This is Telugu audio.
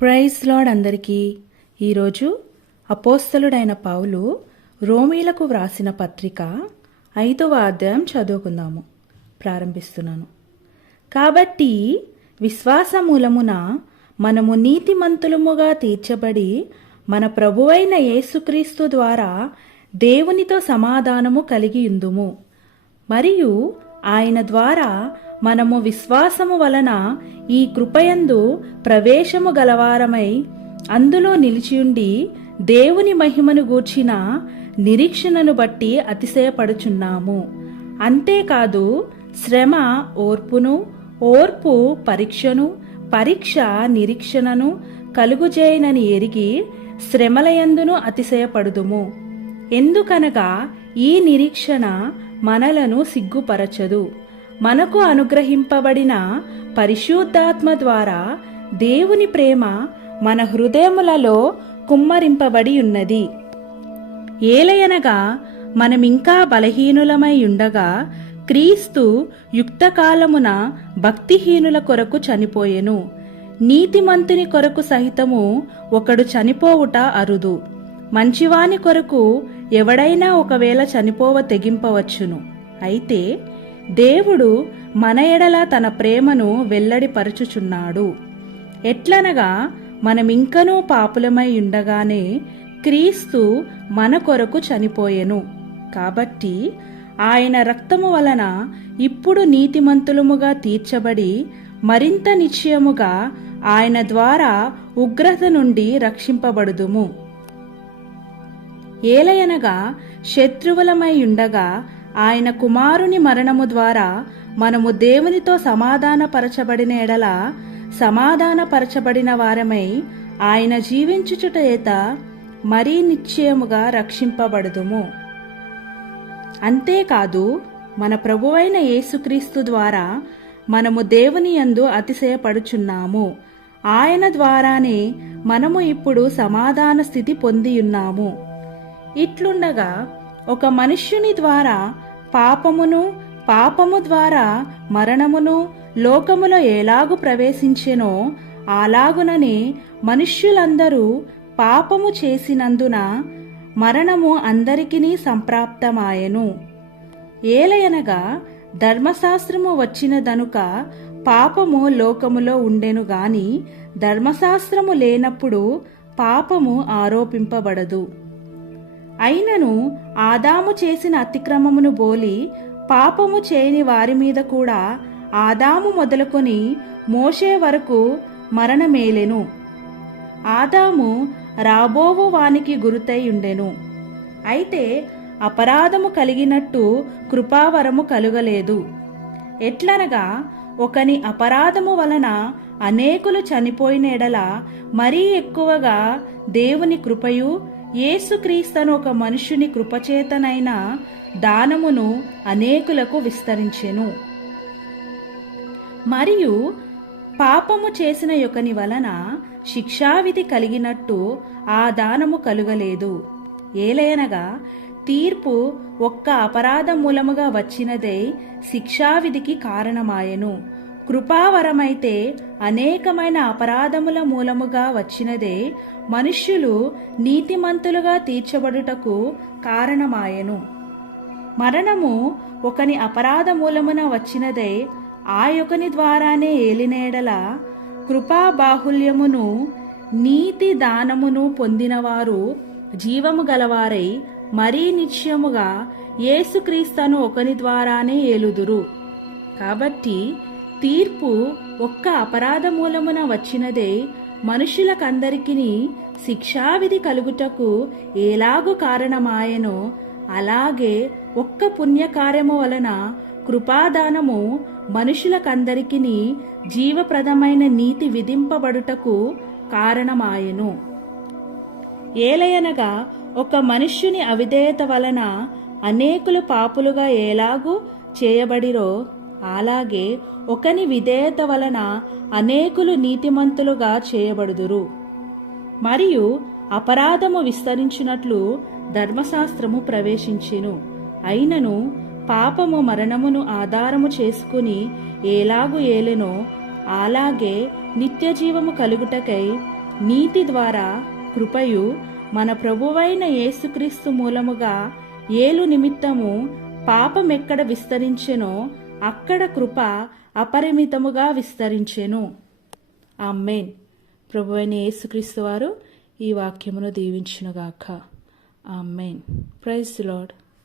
ప్రైజ్ లాడ్ అందరికీ. ఈరోజు అపోస్తలుడైన పౌలు రోమీలకు వ్రాసిన పత్రిక ఐదవ అధ్యాయం చదువుకుందాము. ప్రారంభిస్తున్నాను. కాబట్టి విశ్వాస మూలమున మనము నీతిమంతులముగా తీర్చబడి మన ప్రభువైన యేసుక్రీస్తు ద్వారా దేవునితో సమాధానము కలిగియుందుము మరియు ఆయన ద్వారా మనము విశ్వాసము వలన ఈ కృపయందు ప్రవేశము గలవారమై అందులో నిలిచియుండి దేవుని మహిమను గూర్చిన నిరీక్షణను బట్టి అతిశయపడుచున్నాము. అంతేకాదు శ్రమ ఓర్పును ఓర్పు పరీక్షను పరీక్ష నిరీక్షణను కలుగుజేయనని ఎరిగి శ్రమలయందును అతిశయపడుదుము. ఎందుకనగా ఈ నిరీక్షణ మనలను సిగ్గుపరచదు. మనకు అనుగ్రహింపబడిన పరిశుద్ధాత్మ ద్వారా దేవుని ప్రేమ మన హృదయములలో కుమ్మరింపబడి ఉన్నది. ఏలయనగా మనమింకా బలహీనులమై ఉండగా క్రీస్తు యుక్తకాలమున భక్తిహీనుల కొరకు చనిపోయెను. నీతిమంతుని కొరకు సహితము ఒకడు చనిపోవుట అరుదు. మంచివాని కొరకు ఎవడైనా ఒకవేళ చనిపోవ తెగింపవచ్చును. అయితే దేవుడు మన ఎడల తన ప్రేమను వెల్లడిపరచుచున్నాడు. ఎట్లనగా మనమింకనూ పాపులమై ఉండగానే క్రీస్తు మన కొరకు చనిపోయెను. కాబట్టి ఆయన రక్తము వలన ఇప్పుడు నీతిమంతులముగా తీర్చబడి మరింత నిశ్చయముగా ఆయన ద్వారా ఉగ్రత నుండి రక్షింపబడుదుము. ఏలయనగా శత్రువులమై ఉండగా ఆయన కుమారుని మరణము ద్వారా మనము దేవునితో సమాధానపరచబడిన ఎడల సమాధానపరచబడిన వారమై ఆయన జీవించుచుట చేత మరీ నిశ్చయముగా రక్షింపబడుదుము. అంతేకాదు మన ప్రభువైన యేసుక్రీస్తు ద్వారా మనము దేవుని యందు అతిశయపడుచున్నాము. ఆయన ద్వారానే మనము ఇప్పుడు సమాధాన స్థితి పొందియున్నాము. ఇట్లుండగా ఒక మనుష్యుని ద్వారా పాపమును పాపము ద్వారా మరణమును లోకములో ఎలాగు ప్రవేశించెనో అలాగుననే మనుష్యులందరూ పాపము చేసినందున మరణము అందరికినీ సంప్రాప్తమాయెను. ఏలయనగా ధర్మశాస్త్రము వచ్చినదనుక పాపము లోకములో ఉండెను గాని ధర్మశాస్త్రము లేనప్పుడు పాపము ఆరోపింపబడదు. అయినను ఆదాము చేసిన అతిక్రమమును బోలి పాపము చేయని వారి మీద కూడా ఆదాము మొదలుకొని మోషే వరకు మరణమేలెను. ఆదాము రాబోవు వానికి గురుతై ఉండెను. అయితే అపరాధము కలిగినట్టు కృపావరము కలుగలేదు. ఎట్లనగా ఒకని అపరాధము వలన అనేకులు చనిపోయిన ఎడల మరీ ఎక్కువగా దేవుని కృపయు యేసుక్రీస్తను ఒక మనుష్యుని కృపచేతనైన దానమును అనేకులకు విస్తరించెను. మరియు పాపము చేసిన యొకని వలన శిక్షావిధి కలిగినట్టు ఆ దానము కలుగలేదు. ఏలయనగా తీర్పు ఒక్క అపరాధ మూలముగా వచ్చినదే శిక్షావిధికి కారణమాయెను. కృపావరమైతే అనేకమైన అపరాధముల మూలముగా వచ్చినదే మనుష్యులు నీతిమంతులుగా తీర్చబడుటకు కారణమాయెను. మరణము ఒకని అపరాధ మూలమున వచ్చినదే ఆ యొకని ద్వారానే ఏలినేడల కృపాబాహుల్యమును నీతి దానమును పొందినవారు జీవము గలవారై మరీ నిశ్చయముగా యేసుక్రీస్తను ఒకని ద్వారానే ఏలుదురు. కాబట్టి తీర్పు ఒక్క అపరాధ మూలమున వచ్చినదే మనుషులకందరికీ శిక్షావిధి కలుగుటకు ఎలాగు కారణమాయనో అలాగే ఒక్క పుణ్యకార్యము వలన కృపాదానము మనుషులకందరికీ జీవప్రదమైన నీతి విధింపబడుటకు కారణమాయెను. ఏలయనగా ఒక మనుష్యుని అవిధేయత వలన అనేకులు పాపులుగా ఎలాగూ చేయబడిరో అలాగే ఒకని విధేయత వలన అనేకులు నీతిమంతులుగా చేయబడుదురు. మరియు అపరాధము విస్తరించినట్లు ధర్మశాస్త్రము ప్రవేశించెను. అయినను పాపము మరణమును ఆధారము చేసుకుని ఎలాగు ఏలెనో అలాగే నిత్యజీవము కలుగుటకై నీతి ద్వారా కృపయు మన ప్రభువైన యేసుక్రీస్తు మూలముగా ఏలు నిమిత్తము పాపమెక్కడ విస్తరించెనో అక్కడ కృప అపరిమితముగా విస్తరించెను. ఆమెన్. ప్రభువైన యేసుక్రీస్తు వారు ఈ వాక్యమును దీవించునుగాక. అమ్మేన్ ప్రైజ్ లాడ్